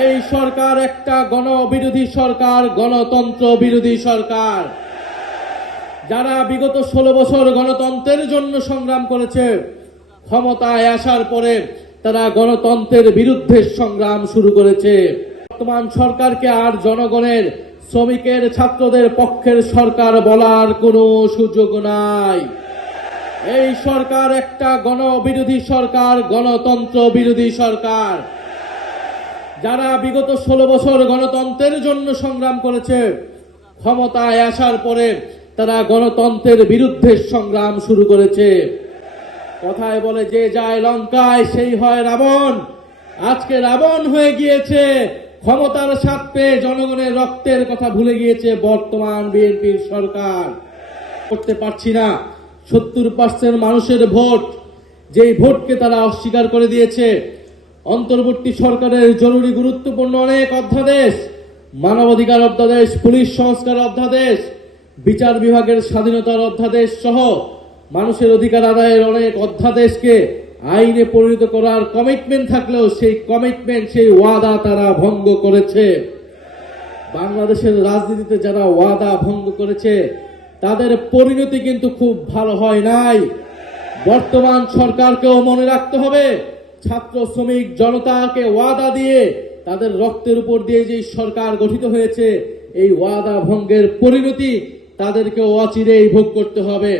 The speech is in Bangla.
এই সরকার একটা গণবিরোধী সরকার, গণতন্ত্র বিরোধী সরকার। যারা বিগত 16 বছর গণতন্ত্রের জন্য সংগ্রাম করেছে, ক্ষমতায় আসার পরে তারা গণতন্ত্রের বিরুদ্ধে সংগ্রাম শুরু করেছে। বর্তমান সরকারকে আর জনগণের, শ্রমিকের, ছাত্রদের পক্ষের সরকার বলার কোনো সুযোগ নাই। এই সরকার একটা গণবিরোধী সরকার, গণতন্ত্র বিরোধী সরকার। যারা বিগত 16 বছর গণতন্ত্রের জন্য সংগ্রাম করেছে, ক্ষমতায় আসার পরে তারা গণতন্ত্রের বিরুদ্ধে সংগ্রাম শুরু করেছে। কথায় বলে যে যায় লঙ্কায় সেই হয় রাবণ। আজকে রাবণ হয়ে গিয়েছে, ক্ষমতার স্বার্থে জনগণের রক্তের কথা ভুলে গিয়েছে বর্তমান বিএনপির সরকার। করতে পারছি না 70% মানুষের ভোট, যেই ভোটকে তারা অস্বীকার করে দিয়েছে। অন্তর্বর্তী সরকারের জরুরি গুরুত্বপূর্ণ অনেক অধ্যাদেশ, মানবাধিকার অধ্যাদেশ, পুলিশ সংস্কার অধ্যাদেশ, বিচার বিভাগের স্বাধীনতার অধ্যাদেশ সহ মানুষের অধিকার আদায়ের অনেক অধ্যাদেশকে আইনে পরিণত করার কমিটমেন্ট থাকলেও সেই কমিটমেন্ট, সেই ওয়াদা তারা ভঙ্গ করেছে। বাংলাদেশের রাজনীতিতে যারা ওয়াদা ভঙ্গ করেছে তাদের পরিণতি কিন্তু খুব ভালো হয় নাই। বর্তমান সরকারকেও মনে রাখতে হবে, ছাত্র শ্রমিক জনতাকে ওয়াদা দিয়ে তাদের রক্তের উপর দিয়ে যে সরকার গঠিত হয়েছে, এই ওয়াদা ভঙ্গের পরিণতি তাদেরকে অচিরেই ভোগ করতে হবে।